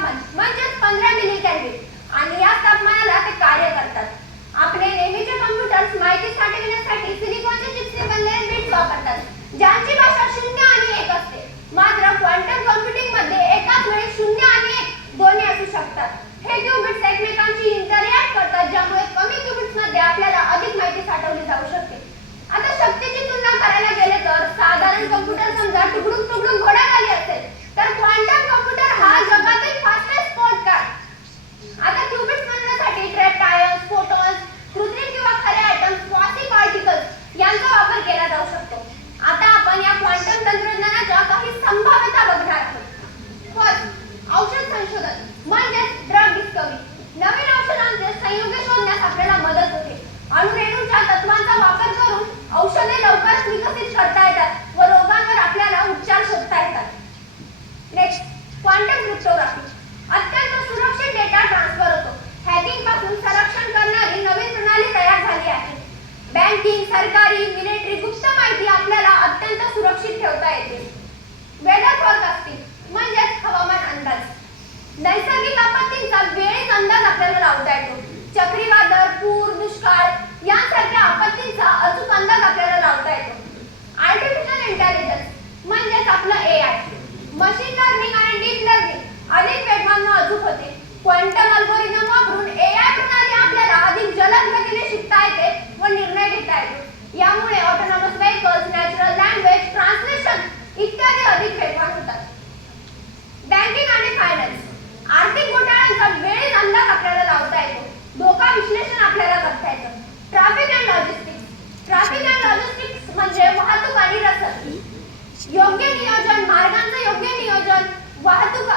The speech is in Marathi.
तापमान म्हणजेच 15 मिली केल्विन आणि या तापमानाला ते कार्य करतात. आपले नेहमीचे कॉम्प्युटर्स माहिती साठवण्यासाठी सिलिकॉनच्या चिप्सने बनलेले बिट्स वापरतात, ज्यांची भाषा 0 आणि 1 असते. मात्र क्वांटम कॉम्प्युटिंग मध्ये एकाच वेळी 0 आणि 1 दोन्ही असू शकतात. हे क्यूबिट्स एकमेकांशी इंटरॅक्ट करतात, ज्यामुळे कमी क्यूबिट्स मध्ये आपल्याला अधिक माहिती साठवली जाऊ शकते. आता शक्तीची तुलना करायला गेले तर साधारण कॉम्प्युटर समजा टुकडुक घोड्याखाली असेल, तर क्वांटम कॉम्प्युटर हा जगातील फास्टेस्ट स्पोर्ट कार. आता क्यूबिट्स बनवण्यासाठी ट्रॅप्ड आयन्स, फोटॉन्स, कृत्रिम किंवा खरे ॲटम्स, क्वासी पार्टिकल्स यांचा वापर केला जाऊ शकतो. आता आपण या क्वांटम तंत्रज्ञानाच्या काही संभाव्यता बघणार आहोत. फर्स्ट, औषध संशोधन म्हणजेच ड्रग डिस्कवरी. नवीन औषधांचे संयुगे शोधण्यास आपल्याला मदत होते. अणुरेणूच्या तत्वांचा वापर करून औषधे लवकर विकसित करता येतात व रोगांवर आपल्याला उपचार शोधता येतात. Next, quantum cryptography. अत्यंत सुरक्षित डेटा ट्रान्सफर होतो. हॅकिंग पासून संरक्षण करणारी नवीन प्रणाली तयार झाली आहे. बँकिंग, सरकारी, मिलिटरी गुप्त माहिती आपल्याला अत्यंत सुरक्षित ठेवता येते. वेदर फॉरकास्टिंग म्हणजेच हवामान अंदाज. नैसर्गिक आपत्तींचा वेळेत अंदाज आपल्याला लावता येतो. चक्रीवादळ, पूर, दुष्काळ यांसारख्या आपत्तींचा अचूक अंदाज आपल्याला लावता येतो. आर्टिफिशियल इंटेलिजन्स म्हणजेच आपलं AI. मशीन लर्निंग आणि डीप लर्निंग अधिक वेगवान व अचूक होते. क्वांटम अल्गोरिदम वापरून AI प्रणाली आपल्याला अधिक जलद गतीने शिकता येते व निर्णय घेता येतो. यामुळे autonomous vehicles, natural language translation इत्यादी अधिक वेगवान होतात. बँकिंग आणि फायनान्स. आर्थिक घोटाळ्यांचा वेळेत अंदाज आपल्याला लावता येतो. धोका विश्लेषण आपल्याला करता येतं. Traffic and logistics. Traffic and logistics म्हणजे वाहतूक आणि रसद. योग्य नियोजन, मार्गांचं योग्य नियोजन, वाहतूक